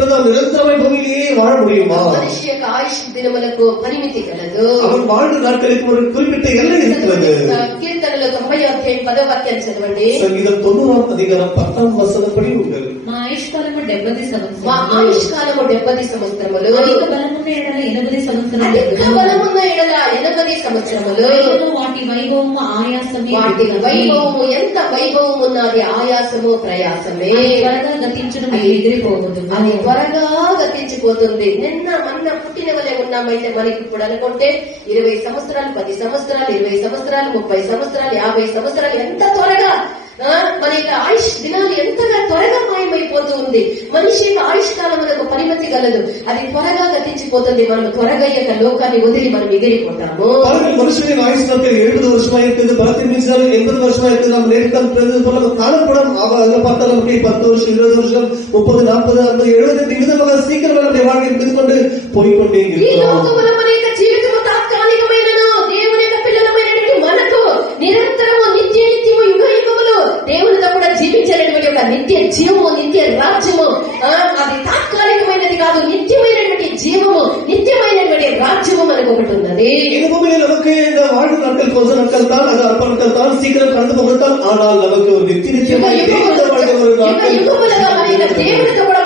நிரந்தரமாய் பூமியிலேயே வாழ முடியுமா? మనిషి యొక్క ఆయుష్ దినములకు పరిమితి కలదు. அவன் வாழ்ந்த நாட்களுக்கு ஒரு குறிப்பிட்ட எல்லை இருக்கிறது. కీర్తనలు 90వ అధ్యాయం 10వ వాక్యం చదవండి. సంగీతం 9వ అధికారం 10వ వచనపడి ఉంటుంది. మా ఆయుష్ కాలము 70 సంవత్సరములు. మా ఆయుష్ కాలము 70 సంవత్సరములు. అధిక బలమున్న ఎడల 80 సంవత్సరములు. అధిక బలమున్న ఎడల 80 సంవత్సరములు. వాటి వైభవము ఆయాసమే. వాటి వైభవము ఎంత వైభవం ఉన్నది, ఆయాసము ప్రయాసమే. త్వరగా గతించడం ఎగిరిపోవద్దు. అది త్వరగా గతించిపోతుంది. నిన్న మొన్న పుట్టిన వలె ఉన్నామైతే మనకి ఇప్పుడు అనుకుంటే 20 సంవత్సరాలు, 10 సంవత్సరాలు, 20 సంవత్సరాలు, 30 సంవత్సరాలు, 50 సంవత్సరాలు ఎంత త్వరగా మన యొక్క ఆయుష్ దినాలు ఎంతగా త్వరగా మాయమైపోతూ ఉంది. మనిషి యొక్క ఆయుష్ కాలం మనకు పరిమితి గలదు, అది త్వరగా గతించిపోతుంది. మనం త్వరగా యొక్క లోకాన్ని వదిలి మనం ఎగిరిపోతాము. మనుషుని ఆయుష్ 70 வருஷமா இருக்குது, பலத்தின் மிஞ்சினால் 80 வருஷமா இருக்குது. நாம் நேற்று காலம் கூட 10 வருஷம், 20 வருஷம், 30, 40, 50, 70 விகிதமாக சீக்கிரம் நம்முடைய வாழ்க்கை எடுத்துக்கொண்டு போய்கொண்டே இருக்கிறோம். మన యొక్క జీవితము తాత్కాలికమైనను, దేవుని యొక్క పిల్లలమైనటువంటి మనకు నిరంతరము నిత్య నిత్యము యుగ యుగములు దేవునితో కూడా జీవించేటువంటి ఒక నిత్య జీవము, నిత్య రాజ్యము, అది తాత్కాలికమైనది కాదు, నిత్యమైనటువంటి జీవము, నిత్యమైనటువంటి రాజ్యము మనకు ఒకటి ఉన్నది. భూమిలో நமக்கு இந்த வாழ்வு நாட்கள் கொஞ்ச நாட்கள் தான், அது அற்ப நாட்கள் தான், சீக்கிரம் கடந்து போகத்தான். ஆனால் நமக்கு ஒரு நித்திய நித்தியமாக దేవునితో కూడా